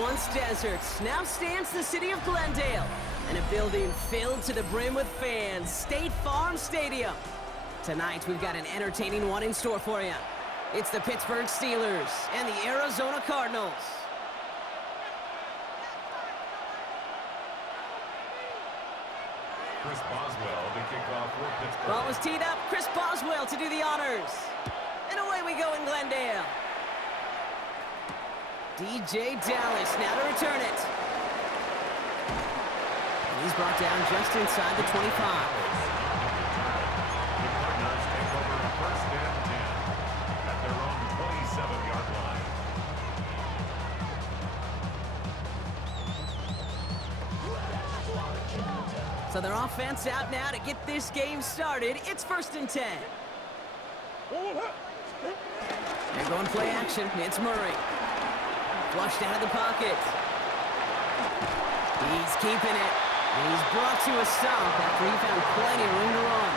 once desert, now stands the city of Glendale, and a building filled to the brim with fans, State Farm Stadium. Tonight, we've got an entertaining one in store for you. It's the Pittsburgh Steelers and the Arizona Cardinals. Chris Boswell to kick off for Pittsburgh. Ball was teed up. Chris Boswell to do the honors. And away we go in Glendale. DJ Dallas now to return it. And he's brought down just inside the 25. The Cardinals take over first and 10 at their own 27-yard line. So their offense out now to get this game started. It's first and 10. They're going play action. It's Murray. Flushed out of the pocket. He's keeping it. And he's brought to a stop after he found plenty of room to run.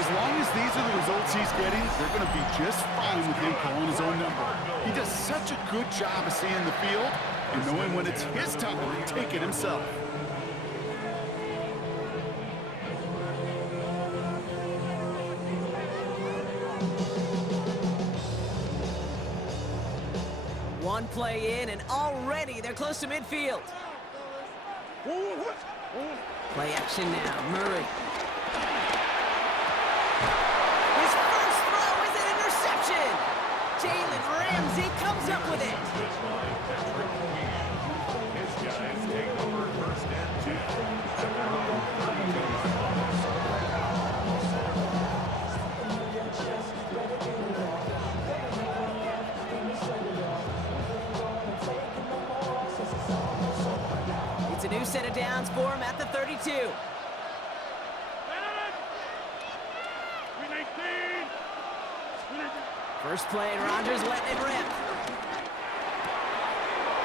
As long as these are the results he's getting, they're going to be just fine with him calling his own number. He does such a good job of seeing the field and knowing when it's his time to take it himself. One play in, and already they're close to midfield. Play action now, Murray. His first throw is an interception. Jalen Ramsey comes up with it. His guys take over first and 10 at their own 32-yard line. It's a new set of downs for him at the 32. First play, Rodgers letting it rip.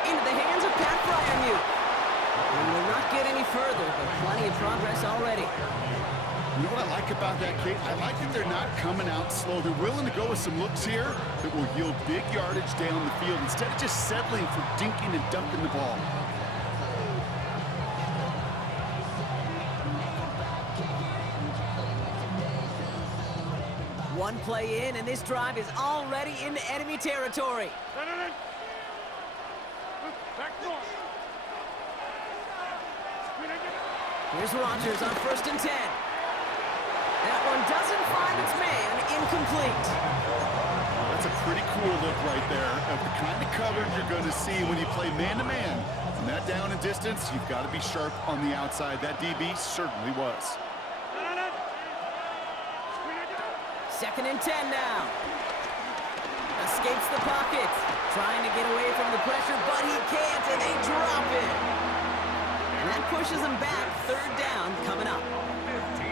Into the hands of Pat Fryermuth. He will not get any further, but plenty of progress already. You know what I like about that, Kate? I like that they're not coming out slow. They're willing to go with some looks here that will yield big yardage down the field instead of just settling for dinking and dumping the ball. One play in, and this drive is already into enemy territory. Here's Rodgers on first and 10. That one doesn't find its man, incomplete. That's a pretty cool look right there of the kind of coverage you're going to see when you play man-to-man. From that down and distance, you've got to be sharp on the outside. That DB certainly was. Second and 10 now. Escapes the pocket. Trying to get away from the pressure, but he can't, and they drop it. And that pushes him back. Third down coming up.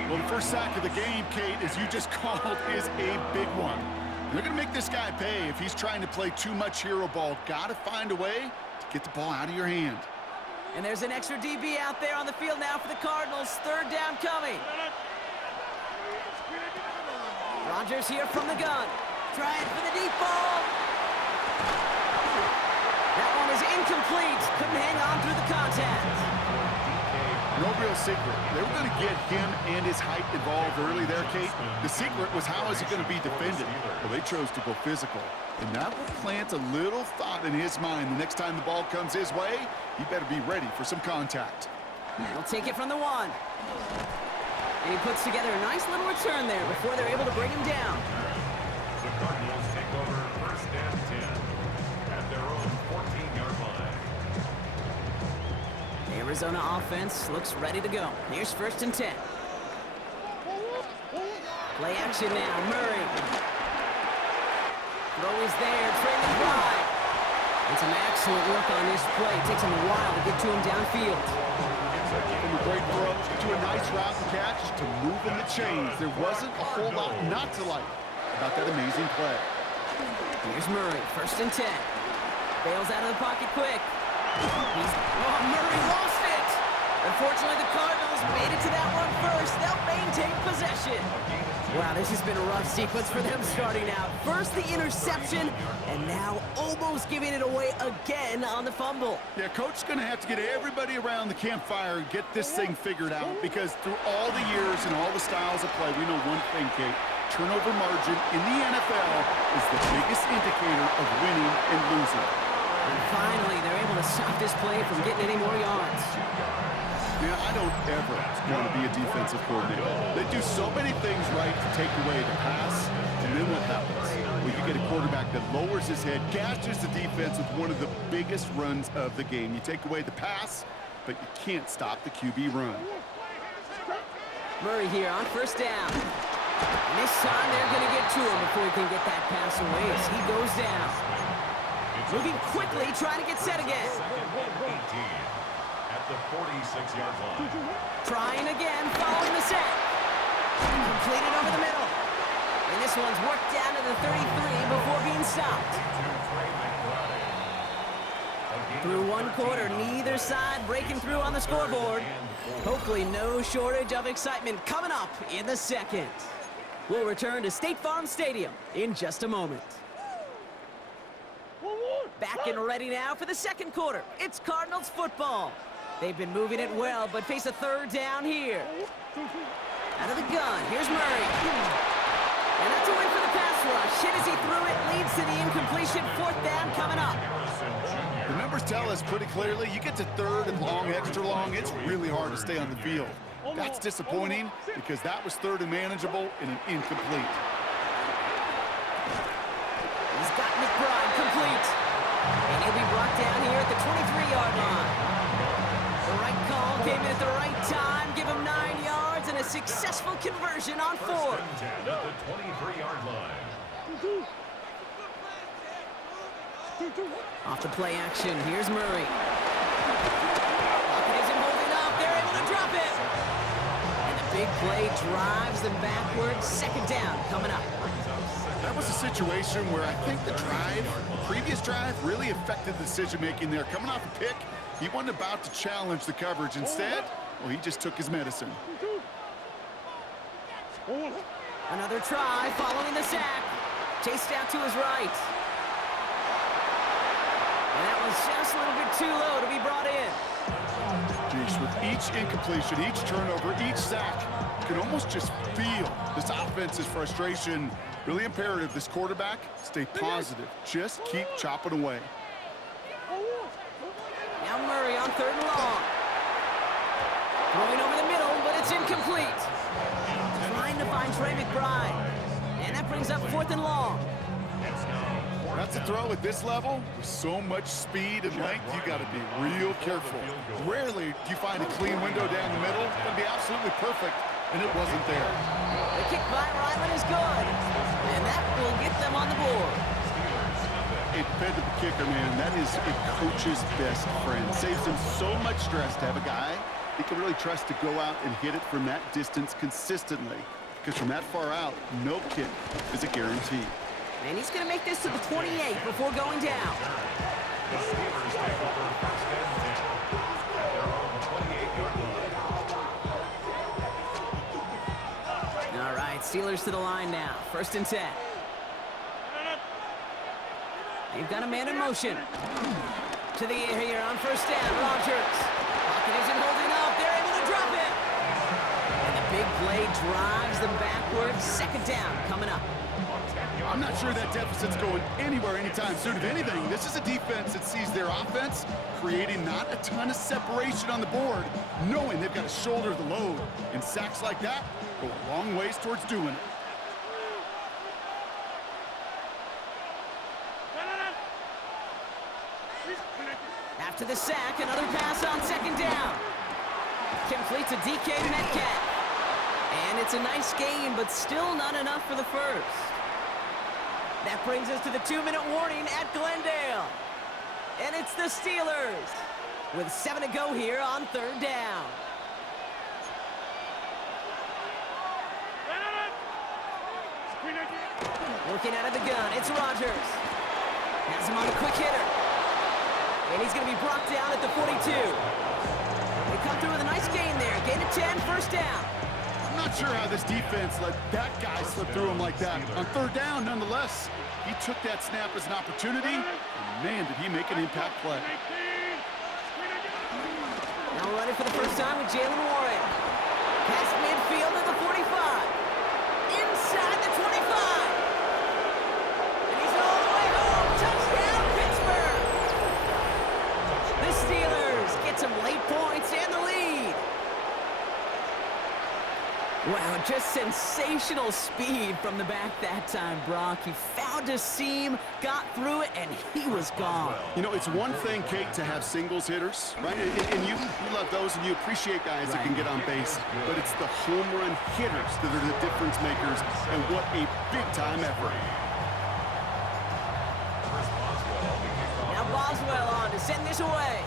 Well, the first sack of the game, Kate, as you just called, is a big one. And they're going to make this guy pay if he's trying to play too much hero ball. Got to find a way to get the ball out of your hand. And there's an extra DB out there on the field now for the Cardinals. Third down coming. Rodgers here from the gun. Trying for the deep ball. That one is incomplete. Couldn't hang on through the contact. No real secret. They were going to get him and his height involved early there, Kate. The secret was how is he going to be defended? Well, they chose to go physical. And that will plant a little thought in his mind. The next time the ball comes his way, he better be ready for some contact. He'll take it from the one. And he puts together a nice little return there before they're able to bring him down. The Cardinals take over first and 10 at their own 14-yard line. The Arizona offense looks ready to go. Here's first and 10. Play action now, Murray. Throw is there, trailing drive. And some excellent work on this play. It takes him a while to get to him downfield. From a great throw to a nice route and catch to move in the chains. There wasn't a whole lot not to like about that amazing play. Here's Murray, first and 10. Bails out of the pocket quick. Murray lost it. Unfortunately, the Cardinals made it to that one first. They'll maintain possession. Wow, this has been a rough sequence for them starting out. First the interception, and now almost giving it away again on the fumble. Yeah, coach is going to have to get everybody around the campfire and get this thing figured out, because through all the years and all the styles of play, we know one thing, Kate. Turnover margin in the NFL is the biggest indicator of winning and losing. And finally, they're able to stop this play from getting any more yards. Man, I don't ever want to be a defensive coordinator. They do so many things right to take away the pass, and then what happens? Well, you get a quarterback that lowers his head, gashes the defense with one of the biggest runs of the game. You take away the pass, but you can't stop the QB run. Murray here on first down. And this time they're going to get to him before he can get that pass away as he goes down. Moving quickly, trying to get set again. At the 46-yard line. Trying again, following the sack. Completed over the middle. And this one's worked down to the 33 before being stopped. Through one quarter, neither side breaking through on the scoreboard. Hopefully no shortage of excitement coming up in the second. We'll return to State Farm Stadium in just a moment. Back and ready now for the second quarter. It's Cardinals football. They've been moving it well, but face a third down here. Out of the gun, here's Murray. And that's a win for the pass rush. Hit as he threw it, leads to the incompletion. Fourth down coming up. The numbers tell us pretty clearly, you get to third and long, extra long, it's really hard to stay on the field. That's disappointing because that was third and manageable and an incomplete. He's got McBride complete. And he'll be brought down here at the 23-yard line. The right call came in at the right time, give him 9 yards and a successful conversion on fourth. At the 23-yard line. Off the play action, here's Murray. Pocket isn't holding up, they're able to drop it. And the big play drives them backwards. Second down coming up. That was a situation where I think the previous drive, really affected the decision-making there. Coming off a pick, he wasn't about to challenge the coverage. Instead, well, he just took his medicine. Another try following the sack. Chased out to his right. And that was just a little bit too low to be brought in. Jeez, with each incompletion, each turnover, each sack, you can almost just feel this offense's frustration. Really imperative, this quarterback, stay positive. Just keep chopping away. Now Murray on third and long. Throwing over the middle, but it's incomplete. Trying to find Trey McBride. And that brings up fourth and long. That's a throw at this level. With so much speed and length, you got to be real careful. Rarely do you find a clean window down the middle. It's going to be absolutely perfect, and it wasn't there. The kick by Ryland is good. And that will get them on the board. It fed to the kicker, man. That is a coach's best friend. Saves him so much stress to have a guy he can really trust to go out and hit it from that distance consistently. Because from that far out, no kick is a guarantee. And he's going to make this to the 28 before going down. The Steelers take over first and 10 at their own 28-yard line. All right, Steelers to the line now. First and 10. They've got a man in motion. To the air here on first down, Rodgers. Pocket isn't holding up. They're able to drop it. And the big play drives them backwards. Second down coming up. I'm not sure that deficit's going anywhere anytime soon. If anything, this is a defense that sees their offense creating not a ton of separation on the board, knowing they've got to shoulder the load. And sacks like that go a long ways towards doing it. After the sack, another pass on second down. Complete to DK Metcalf. And it's a nice gain, but still not enough for the first. That brings us to the 2-minute warning at Glendale. And it's the Steelers with 7 to go here on third down. Looking out of the gun, it's Rodgers. Has him on a quick hitter. And he's going to be brought down at the 42. They come through with a nice gain there. Gain of 10, first down. I'm not sure how this defense let that guy slip through him like that. On third down, nonetheless, he took that snap as an opportunity, and man, did he make an impact play. Now running for the first time with Jalen Warren. Past midfield to the 45. Inside the 25. And he's all the way home. Touchdown, Pittsburgh. The Steelers get some late points and the lead. Wow, just sensational speed from the back that time, Brock. He found a seam, got through it, and he was gone. You know, it's one thing, Kate, to have singles hitters, right? And you love those, and you appreciate guys that can get on base. But it's the home run hitters that are the difference makers, and what a big-time effort. Now Boswell on to send this away.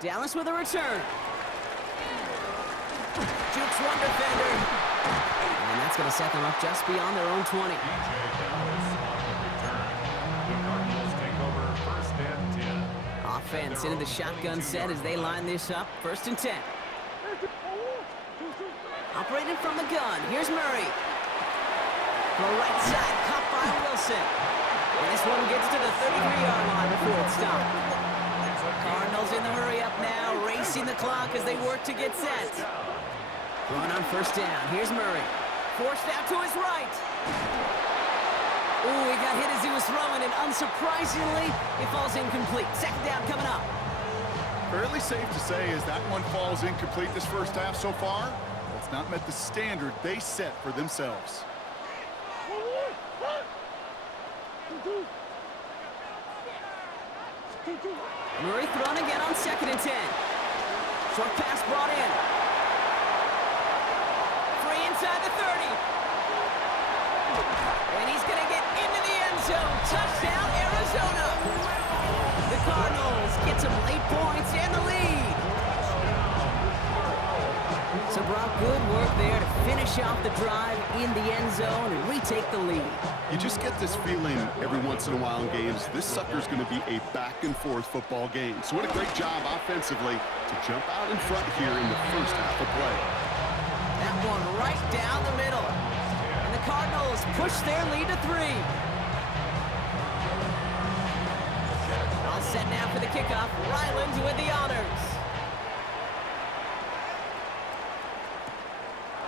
Dallas with a return. Jukes one defender. And that's going to set them up just beyond their own 20. The Cardinals take over first and 10. Offense into the shotgun set as they line this up. First and 10. Operating from the gun. Here's Murray. The right side, caught by Wilson. And this one gets to the 33-yard line before it stopped. Cardinals in the hurry up now, racing the clock as they work to get set. Run on first down. Here's Murray. Forced out to his right. Ooh, he got hit as he was throwing, and unsurprisingly, it falls incomplete. Second down coming up. Fairly safe to say as that one falls incomplete this first half so far, it's not met the standard they set for themselves. Murray thrown again on second and 10. Short pass brought in. Free inside the 30. And he's going to get into the end zone. Touchdown, Arizona. The Cardinals get some late points and the lead. So Brock, good work there to finish off the drive in the end zone and retake the lead. You just get this feeling every once in a while in games, this sucker's going to be a back-and-forth football game. So what a great job offensively to jump out in front here in the first half of play. That one right down the middle. And the Cardinals push their lead to 3. All set now for the kickoff. Ryland with the honors.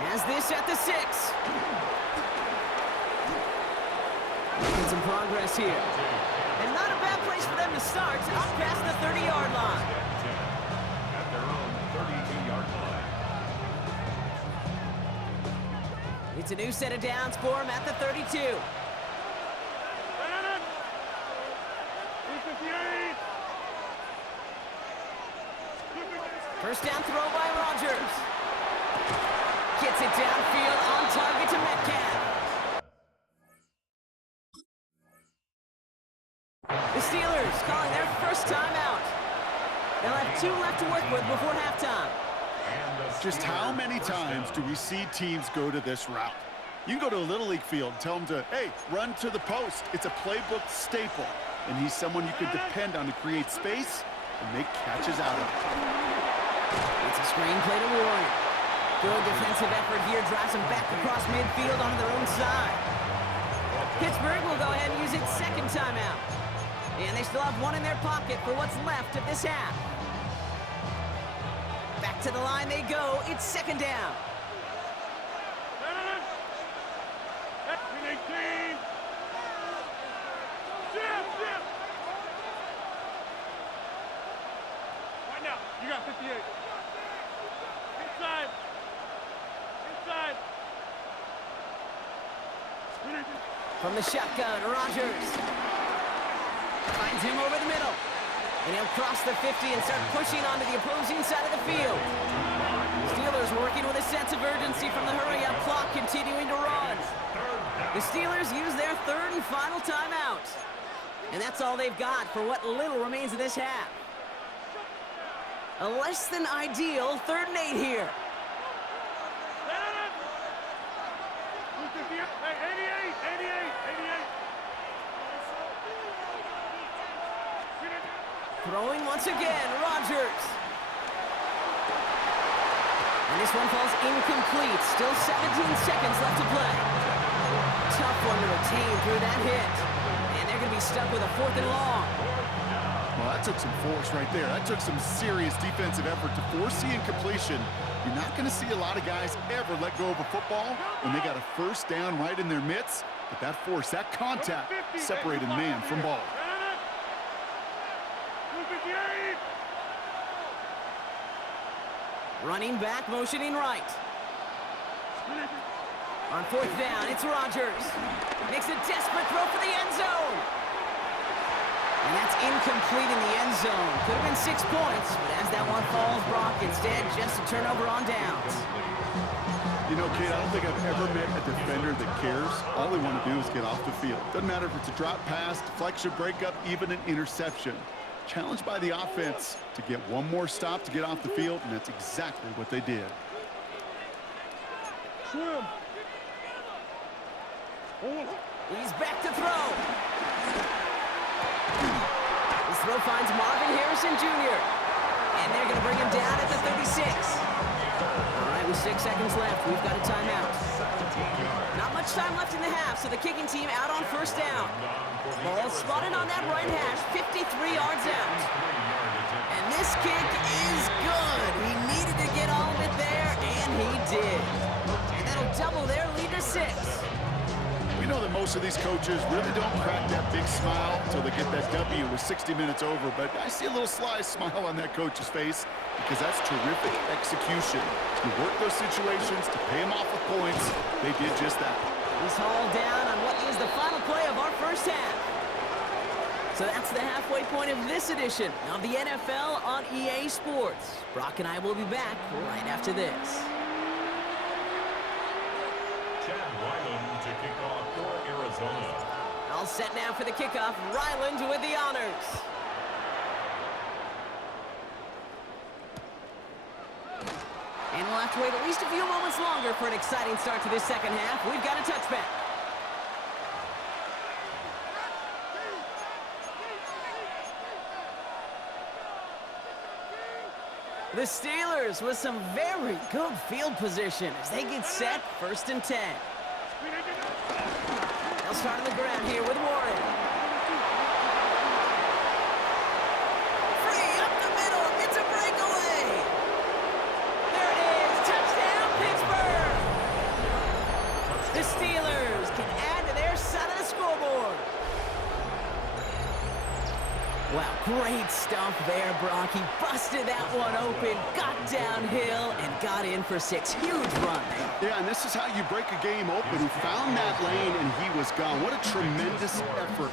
Has this at the 6. Making some progress here. And not a bad place for them to start. Up past the 30-yard line. At their own 32-yard line. It's a new set of downs for him at the 32. First down throw by Rodgers. Gets it downfield on target to Metcalf. The Steelers calling their first timeout. They'll have 2 left to work with before halftime. Just how many times do we see teams go to this route? You can go to a Little League field, tell them to, hey, run to the post. It's a playbook staple, and he's someone you can depend on to create space and make catches out of it. It's a screen play to Warren. Good defensive effort here, drives them back across midfield onto their own side. Pittsburgh will go ahead and use its second timeout. And they still have one in their pocket for what's left of this half. Back to the line they go. It's second down. Right now, you got 58. Inside. Inside. From the shotgun, Rodgers. Finds him over the middle. And he'll cross the 50 and start pushing onto the opposing side of the field. Steelers working with a sense of urgency from the hurry-up clock, continuing to run. The Steelers use their third and final timeout. And that's all they've got for what little remains of this half. A less than ideal 3rd and 8 here. Hey, 88, 88, 88. Throwing once again, Rodgers. And this one falls incomplete. Still 17 seconds left to play. Tough one to retain through that hit. And they're going to be stuck with a 4th and long. Well, that took some force right there. That took some serious defensive effort to force the incompletion. You're not going to see a lot of guys ever let go of a football when they got a first down right in their midst. But that force, that contact, separated man from ball. Running back, motioning right. On 4th down, it's Rodgers. Makes a desperate throw for the end zone. And that's incomplete in the end zone. Could have been 6 points, but as that one falls, Brock, instead, just a turnover on downs. You know, Kate, I don't think I've ever met a defender that cares. All they want to do is get off the field. Doesn't matter if it's a drop pass, deflection, breakup, even an interception. Challenged by the offense to get one more stop to get off the field, and that's exactly what they did. Swim. He's back to throw. His throw finds Marvin Harrison Jr. And they're going to bring him down at the 36. All right, with 6 seconds left, we've got a timeout. Not much time left in the half, so the kicking team out on 1st down. Ball spotted on that right hash, 53 yards out. And this kick is good. He needed to get all of it there, and he did. And that'll double their lead to 6. We know that most of these coaches really don't crack that big smile until they get that W with 60 minutes over, but I see a little sly smile on that coach's face because that's terrific execution. You work those situations to pay them off with points. They did just that. He's hauled down on what is the final play of our first half. So that's the halfway point of this edition of the NFL on EA Sports. Brock and I will be back right after this. To kick off for Arizona. All set now for the kickoff. Ryland with the honors. And we'll have to wait at least a few moments longer for an exciting start to this second half. We've got a touchback. The Steelers with some very good field position as they get set 1st and 10. They'll start on the ground here with Warren. Free up the middle. It's a breakaway. There it is. Touchdown, Pittsburgh. The Steelers can add to their side of the scoreboard. Wow, great stuff there, Brock. He busted that one open, got downhill, and got in for 6. Huge run there. Yeah, and this is how you break a game open. He found that lane, and he was gone. What a tremendous effort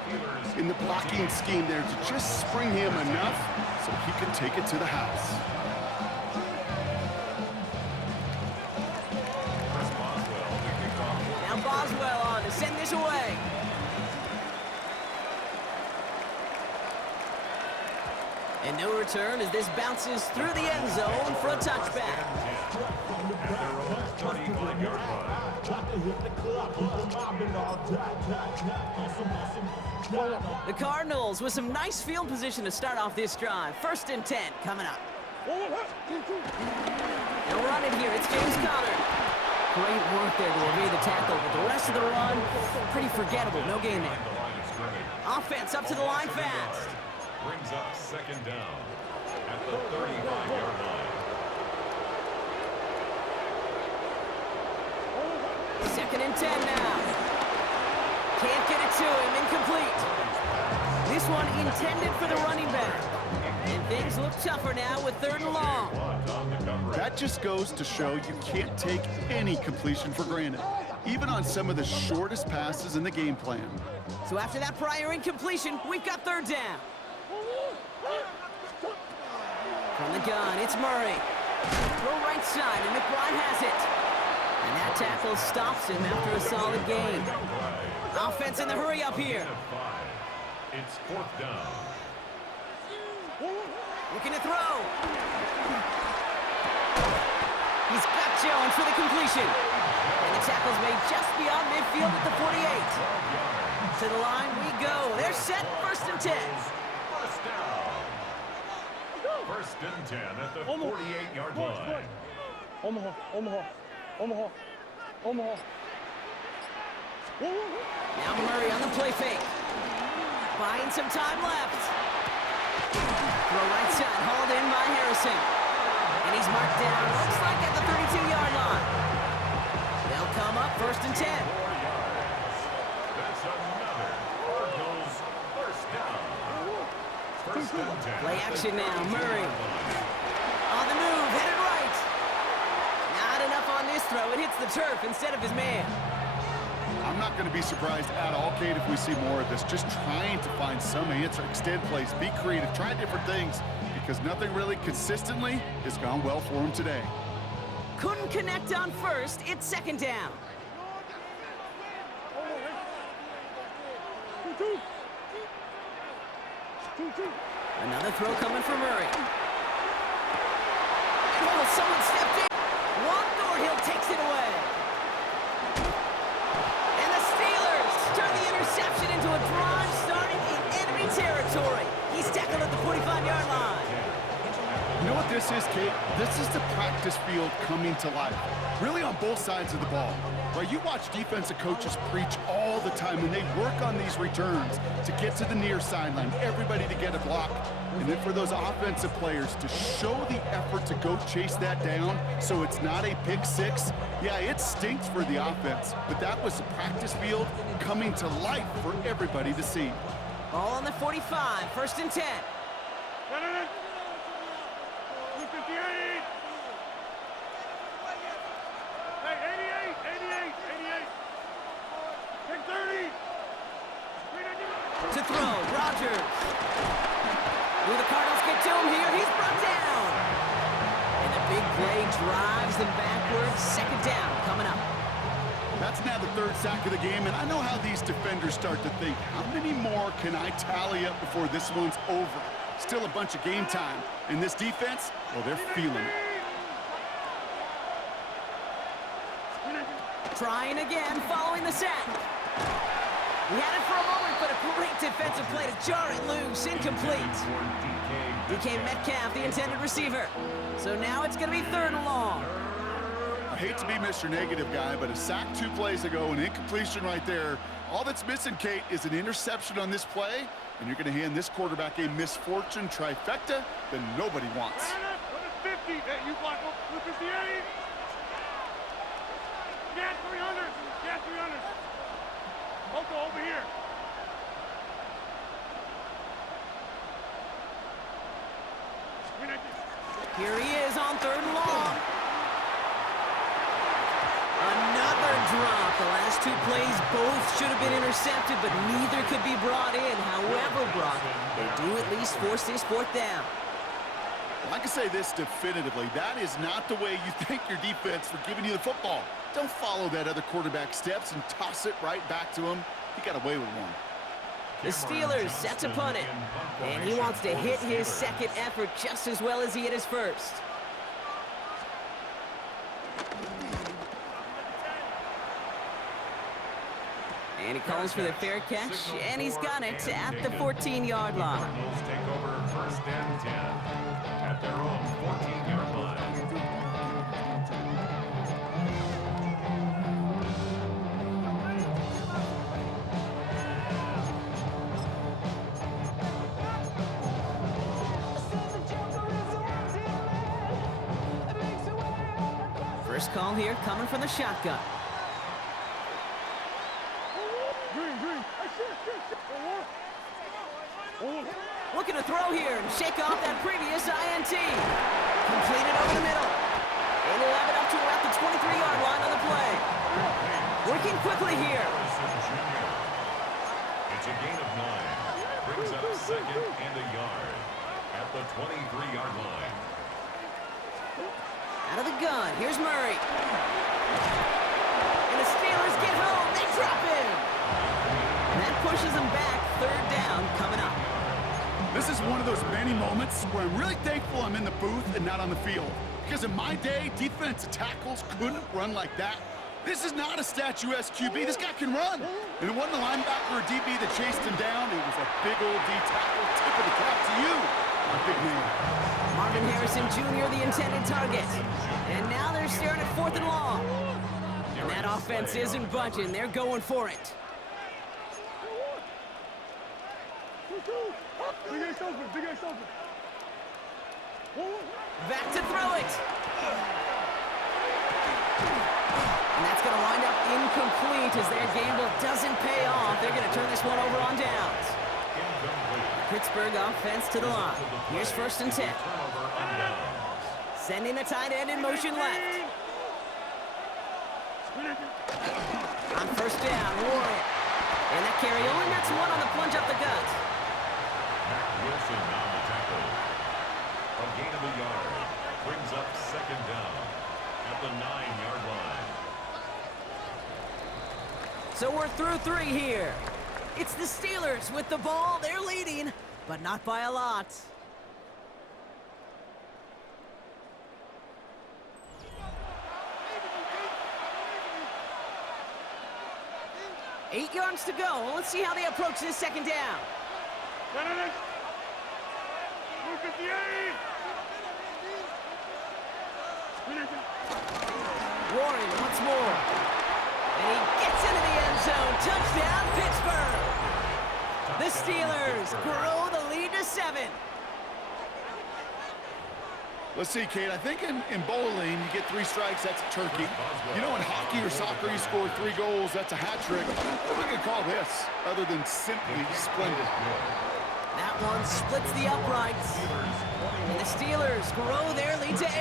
in the blocking scheme there to just spring him enough so he could take it to the house. Now Boswell on to send this away. And no return as this bounces through the end zone for a touchback. The Cardinals with some nice field position to start off this drive. 1st and 10 coming up. They'll run it here. It's James Conner. Great work there to evade the tackle, but the rest of the run, pretty forgettable. No gain there. Offense up to the line fast. Brings up 2nd down at the 35-yard line. 2nd and 10 now. Can't get it to him. Incomplete. This one intended for the running back. And things look tougher now with 3rd and long. That just goes to show you can't take any completion for granted, even on some of the shortest passes in the game plan. So after that prior incompletion, we've got 3rd down. From the gun, it's Murray. Throw right side, and McBride has it. And that tackle stops him after a solid gain. Offense in the hurry up here. It's 4th down. Looking to throw. He's got Jones for the completion. And the tackle's made just beyond midfield at the 48. To the line we go. They're set 1st and 10. First down. First and 10 at the 48-yard line. Omaha. Now Murray on the play fake. Buying some time left. Throw right side, hauled in by Harrison. And he's marked down, looks like at the 32-yard line. They'll come up first and 10. 4 yards. That's another Cardinals first down. First and 10. Play action now, Murray. On the move, headed right. Not enough on this throw. It hits the turf instead of his man. I'm not going to be surprised at all, Kate, if we see more of this. Just trying to find some answer, extend plays, be creative, try different things, because nothing really consistently has gone well for him today. Couldn't connect on first. It's second down. Another throw coming for Murray. Oh, someone stepped in. Juan Thornhill takes it away. And the Steelers turn the interception into a drive starting in enemy territory. He's tackled at the 45-yard line. You know what this is, Kate? This is the practice field coming to life. Really on both sides of the ball. Right? You watch defensive coaches preach all the time, and they work on these returns to get to the near sideline, everybody to get a block, and then for those offensive players to show the effort to go chase that down so it's not a pick six. Yeah, it stinks for the offense, but that was the practice field coming to life for everybody to see. Ball on the 45, first and 10. No. 58. Hey, 88. Take 30. To throw, Rodgers. Will the Cardinals get to him here? He's brought down. And the big play drives them backwards. Second down coming up. That's now the third sack of the game, and I know how these defenders start to think. How many more can I tally up before this one's over? Still a bunch of game time. And this defense, well, they're feeling it. Trying again, following the sack. He had it for a moment, but a great defensive play to jar it loose. Incomplete. DK Metcalf, the intended receiver. So now it's going to be third and long. I hate to be Mr. Negative guy, but a sack 2 plays ago, an incompletion right there. All that's missing, Kate, is an interception on this play, and you're going to hand this quarterback a misfortune trifecta that nobody wants. 50. Hey, you block 58. Get 300. Oko over here. Here he is on third and long. Another drop. The last 2 plays both should have been intercepted, but neither could be brought in. However, Brock, they do at least force this fourth down. Well, I can say this definitively. That is not the way you thank your defense for giving you the football. Don't follow that other quarterback steps and toss it right back to him. He got away with one. The Steelers set to punt it, and he wants to hit his second effort just as well as he hit his first. And he calls for the fair catch, and he's got it at the 14-yard line. Cardinals take over first and 10 at their own 14-yard line. First call here coming from the shotgun. Looking to throw here and shake off that previous INT. Completed over the middle. And he'll have it up to about the 23-yard line on the play. Working quickly here. It's a gain of 9. Brings up second and a yard at the 23-yard line. Out of the gun, here's Murray. And the Steelers get home, they drop him. And that pushes them back, third down coming up. This is one of those many moments where I'm really thankful I'm in the booth and not on the field. Because in my day, defensive tackles couldn't run like that. This is not a statuesque QB. This guy can run. And it wasn't a linebacker or DB that chased him down. It was a big old D tackle. Tip of the cap to you, my big man. Marvin Harrison Jr., the intended target. And now they're staring at 4th and long. And that offense isn't budging. They're going for it. Big Ace open, big Ace open. Back to throw it. And that's going to wind up incomplete as their gamble doesn't pay off. They're going to turn this one over on downs. Pittsburgh offense to the line. Here's 1st and 10. Sending a tight end in motion left. On 1st down, Warren. And that carry only nets one on the plunge up the gut. Wilson on the tackle. A gain of a yard. Brings up 2nd down at the 9-yard line. So we're through 3 here. It's the Steelers with the ball. They're leading, but not by a lot. Eight yards to go. Let's see how they approach this 2nd down. 58. Warren once more. And he gets into the end zone. Touchdown, Pittsburgh. The Steelers grow the lead to 7. Let's see, Kate, I think in bowling, you get 3 strikes, that's a turkey. You know, in hockey or soccer, you score 3 goals, that's a hat trick. What do we call this, other than simply splendid? That one splits the uprights. And the Steelers grow their lead to 8.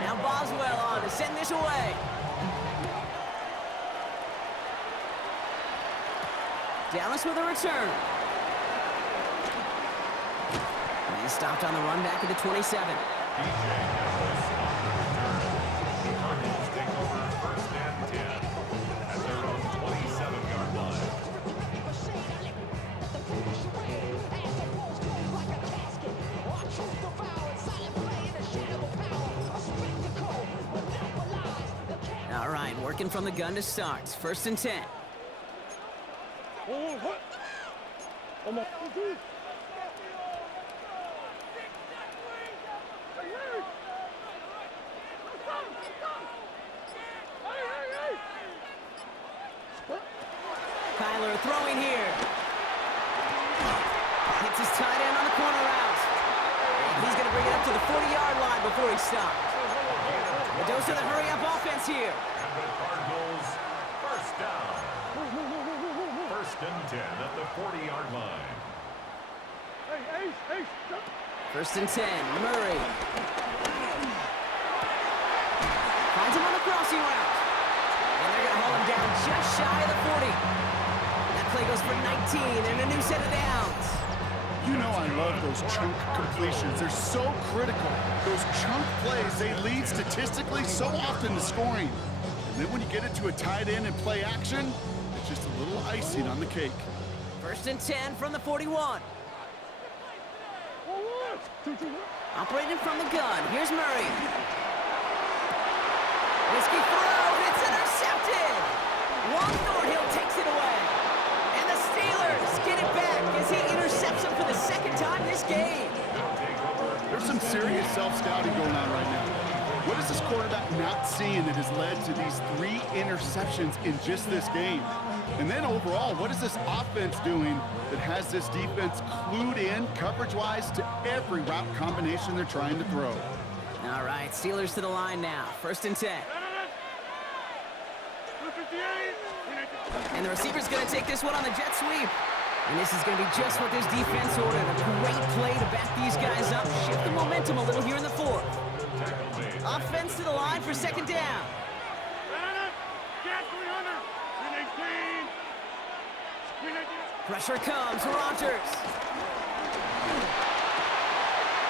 Now Boswell on to send this away. Dallas with a return. And he's stopped on the run back at the 27. DJ Dallas on the return. The Cardinals take over 1st and 10 at their own 27-yard line. All right, working from the gun to start. 1st and 10. Kyler throwing here. Hits his tight end on the corner route. And he's going to bring it up to the 40-yard line before he stops. The dose of the hurry-up offense here. And the Cardinals, 1st down. 1st and 10 at the 40-yard line. 1st and 10, Murray. Finds him on the crossing route. And they're going to haul him down just shy of the 40. That play goes for 19 and a new set of downs. You know I love those chunk completions. They're so critical. Those chunk plays, they lead statistically so often to scoring. And then when you get it to a tight end and play action, it's just a little icing on the cake. 1st and 10 from the 41. Operating from the gun. Here's Murray. Risky throw, and it's intercepted. Juan Thornhill takes it away. And the Steelers get it back as he intercepts him for the 2nd time this game. There's some serious self-scouting going on right now. What is this quarterback not seeing that has led to these 3 interceptions in just this game? And then overall, what is this offense doing that has this defense clued in coverage-wise to every route combination they're trying to throw? All right, Steelers to the line now. 1st and 10. And the receiver's going to take this one on the jet sweep. And this is going to be just what this defense ordered. A great play to back these guys up, shift the momentum a little here in the 4th. Offense to the line for 2nd down. Pressure comes, Rodgers.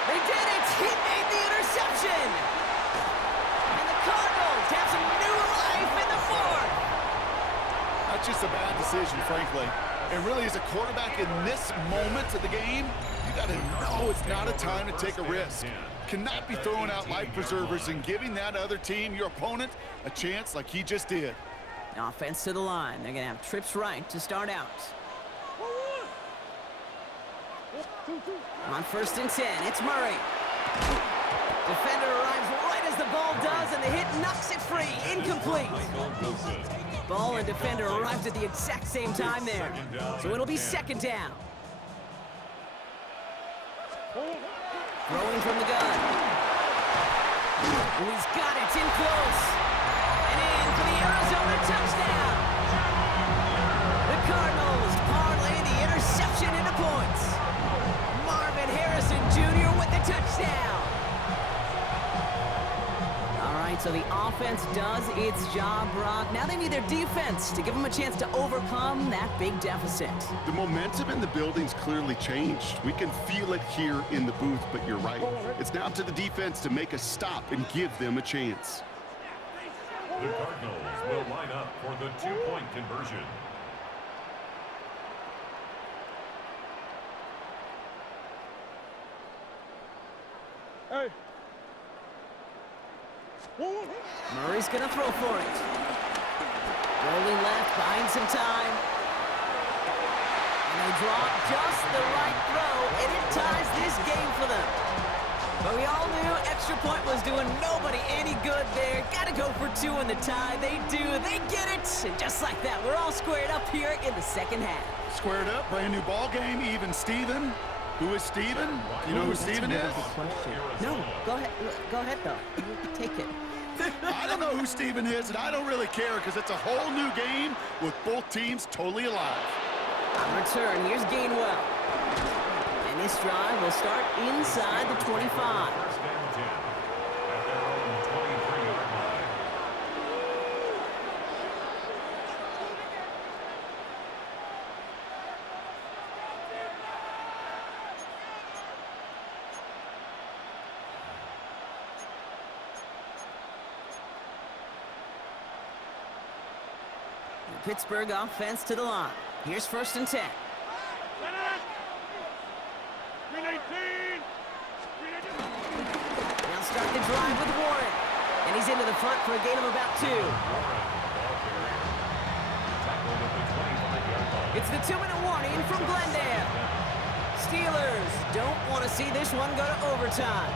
They did it! He made the interception! And the Cardinals have some new life in the 4th. That's just a bad decision, frankly. And really, as a quarterback in this moment of the game, You got to know it's not a time to take a risk. Cannot be throwing out life preservers and giving that other team, your opponent, a chance like he just did. Offense to the line. They're going to have trips right to start out. On 1st and 10, it's Murray. Defender arrives right as the ball does, and the hit knocks it free. Incomplete. Ball and defender arrived at the exact same time there. So it'll be 2nd down. Throwing from the gun. Oh, he's got it. It's in close. And in for the Arizona touchdown. The Cardinals parlay the interception into points. Marvin Harrison Jr. with the touchdown. All right, so the offense does its job, Brock. Now they need their defense to give them a chance to overcome that big deficit. The momentum in the building's clearly changed. We can feel it here in the booth, but you're right. It's now to the defense to make a stop and give them a chance. The Cardinals will line up for the 2-point conversion. Hey. Murray's going to throw for it. Rolling left, buying some time. And they draw just the right throw, and it ties this game for them. But we all knew extra point was doing nobody any good there. Got to go for 2 in the tie. They do. They get it. And just like that, we're all squared up here in the 2nd half. Squared up, brand new ball game, even Steven. Who is Steven? You know who Steven is? No, go ahead. Go ahead, though. Take it. I don't know who Steven is, and I don't really care because it's a whole new game with both teams totally alive. On return, here's Gainwell. And this drive will start inside the 25. 1st and 10 at their own 23-yard line. The Pittsburgh offense to the line. Here's 1st and 10. They'll start the drive with Warren. And he's into the front for a gain of about 2. It's the 2-minute warning from Glendale. Steelers don't want to see this one go to overtime.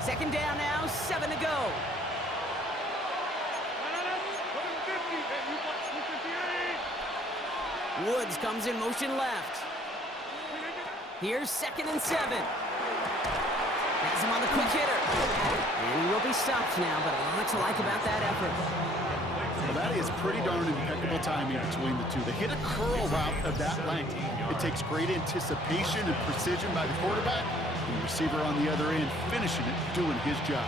Second down now, 7 to go. Woods comes in motion left. Here's 2nd and 7. Has him on the quick hitter. And he will be stopped now, but a lot to like about that effort. Well, that is pretty darn impeccable timing between the two. They hit a curl route of that length. It takes great anticipation and precision by the quarterback, and the receiver on the other end finishing it, doing his job.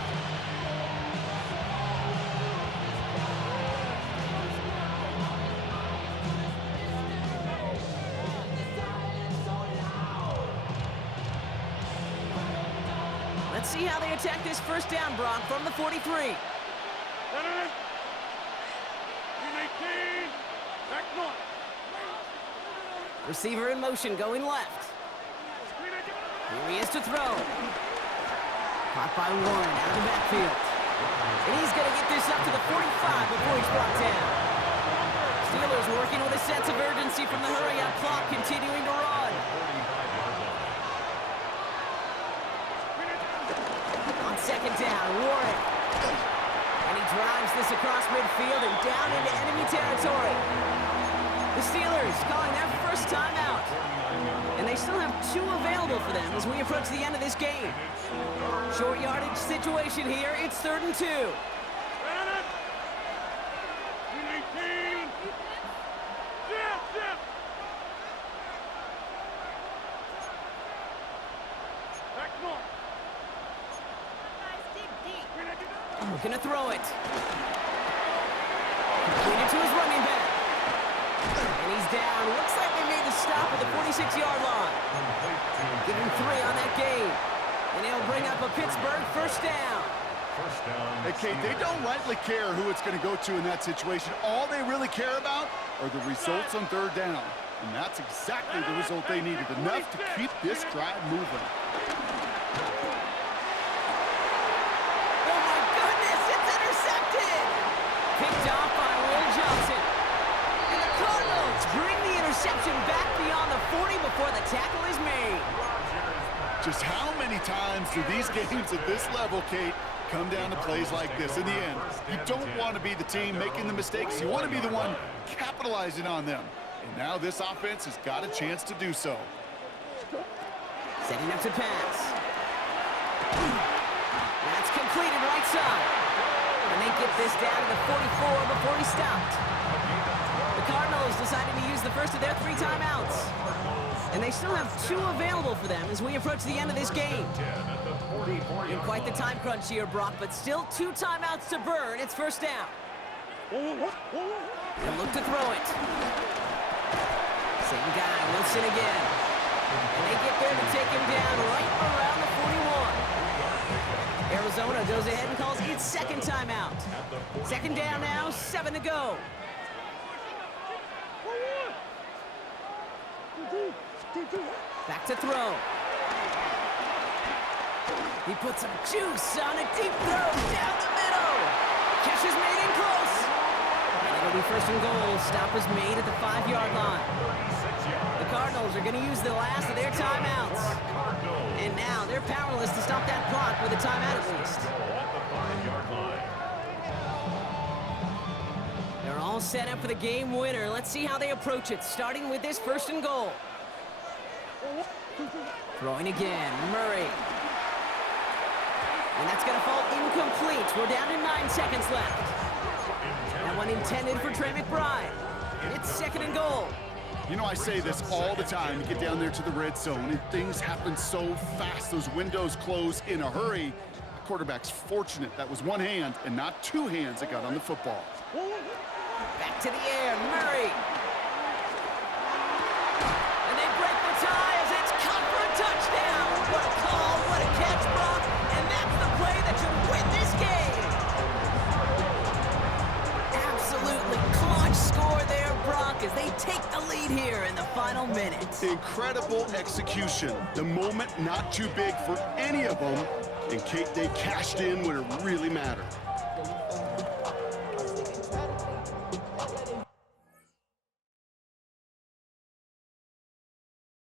Let's see how they attack this 1st down, Brock, from the 43. Receiver in motion, going left. Here he is to throw. Caught by Warren out of the backfield. And he's going to get this up to the 45 before he's brought down. Steelers working with a sense of urgency from the hurry-up clock, continuing to run. On 2nd down, Warren. And he drives this across midfield and down into enemy territory. The Steelers calling their 1st time out. And they still have 2 available for them as we approach the end of this game. Short yardage situation here. It's 3rd and 2. Looking to throw it. Completed to his running back. And he's down. Looks like they made the stop at the 46-yard line. Give him 3 on that game. And he'll bring up a Pittsburgh first down. Hey, Kate, they don't rightly care who it's going to go to in that situation. All they really care about are the results on third down. And that's exactly the result they needed, enough to keep this drive moving. Oh, my goodness, it's intercepted! Picked off by Will Johnson. And the Cardinals bring the interception back beyond the 40 before the tackle is made. Just how many times do these games at this level, Kate, come down to plays like this? In the end, you don't want to be the team making the mistakes. You want to be the one capitalizing on them. And now this offense has got a chance to do so. Setting up to pass. That's completed right side. And they get this down to the 44 before he stopped. The Cardinals decided to use the first of their 3 timeouts. And they still have 2 available for them as we approach the end of this game. In quite the time crunch here, Brock, but still 2 timeouts to burn. It's first down. And look to throw it. Same guy, Wilson again. And they get there to take him down right around the 41. Arizona goes ahead and calls its second timeout. Second down now, 7 to go. Back to throw. He puts some juice on a deep throw down the middle. Catch is made in close. And it'll be first and goal. Stop is made at the 5-yard line. The Cardinals are going to use the last of their timeouts. And now they're powerless to stop that clock with a timeout at least. They're all set up for the game winner. Let's see how they approach it, starting with this first and goal. Throwing again, Murray. And that's going to fall incomplete. We're down to 9 seconds left. That one intended for Trey McBride. It's second and goal. You know, I say this all the time. You get down there to the red zone, and things happen so fast. Those windows close in a hurry. The quarterback's fortunate that was one hand and not 2 hands that got on the football. Back to the air, Murray. And they break the tie as it's caught for a touchdown. What a call, what a catch, Brock. And that's the play that should win this game. Absolutely clutch score there, Brock, as they take the lead here in the final minutes. Incredible execution. The moment not too big for any of them. And Kate, they cashed in when it really mattered.